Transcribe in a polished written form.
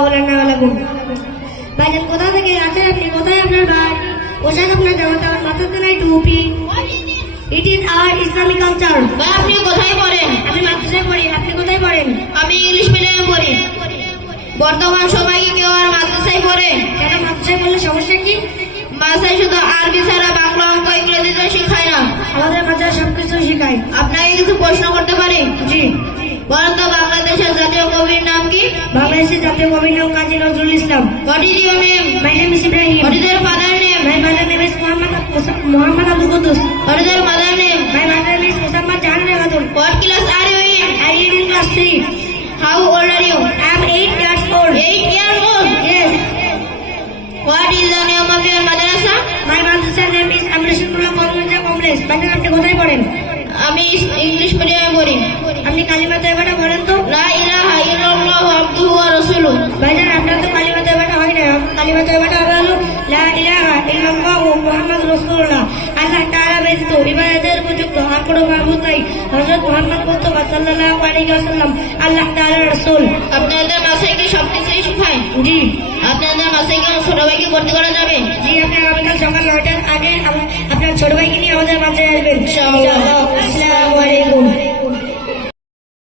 ওয়া লানা ওয়া লাকুম। ভাইজান কোথা থেকে আছেন আপনি? কোথায় আপনার বাড়ি? পোশাক আপনার জামাতে, আমার মাথাতে নাই টুপি। It is our Islamic culture. ভাই আপনি কোথায় পড়েন? আমি মাদ্রাসায় পড়ি। আপনি কোথায় পড়েন? আমি ইংলিশ মিডিয়ামে পড়ি। বর্তমান সময়ে কি কেউ আর মাদ্রাসায় পড়ে? কেন মাদ্রাসায় পড়লে সমস্যা কি? মাদ্রাসায় শুধু আরবি ছাড়া বাংলা, অঙ্ক, ইংরেজি তো শেখায় না। আমাদের মাদ্রাসায় সবকিছু শেখায়। আপনাকে কিছু প্রশ্ন করতে পারি? জি। বলেন তো বাংলাদেশের জাতীয় কবির নাম কি? বাংলাদেশের জাতীয় কবির নাম Kazi Nazrul Islam. What is your name? My name is Ibrahim. What is your father name? My father name is Muhammad Abdul Qudus. What is your mother name? My mother name is Musammad Jahan Khatun. What class are you in? I live in class 3. How old are you? I am 8 years old. 8 years old. Yes. What is the name of your madrasa? My madrasa name is Amrishullah Community Complex. ভাইজান আপনি কোথায় পড়েন? আমি English মিডিয়ামে পড়ি। আপনি কালিমা তয়বাটা বলেন তো। লা ইলাহা ইল্লাল্লাহু আবদুহু ওয়া রাসূলুহু। ভাইজান আপনার তো কালিমা তয়বাটা হয় না। কালিমা তয়বাটা হবে হলো লা ইলাহা ইল্লাল্লাহু মুহাম্মাদুর রাসূলুল্লাহ। আল্লাহ তাআলা ব্যতীত ইবাদতের উপযুক্ত আর কোনো মাবুদ নাই। হযরত মুহাম্মদ মুস্তাফা সাল্লাল্লাহু আলাইহি ওয়াসাল্লাম আল্লাহ তাআলার রাসূল। আপনাদের মাসায় কি সবকিছুই শেখায়? জি। আপনাদের মাসায় কি ছোট ভাইকে ভর্তি করা যাবে? জি, আপনি আগামীকাল সকাল 9টার আগে আপনার ছোট ভাইকে নিয়ে আমাদের মাঝে আসবেন। ইনশাআল্লাহ। আসসালামু আলাইকুম।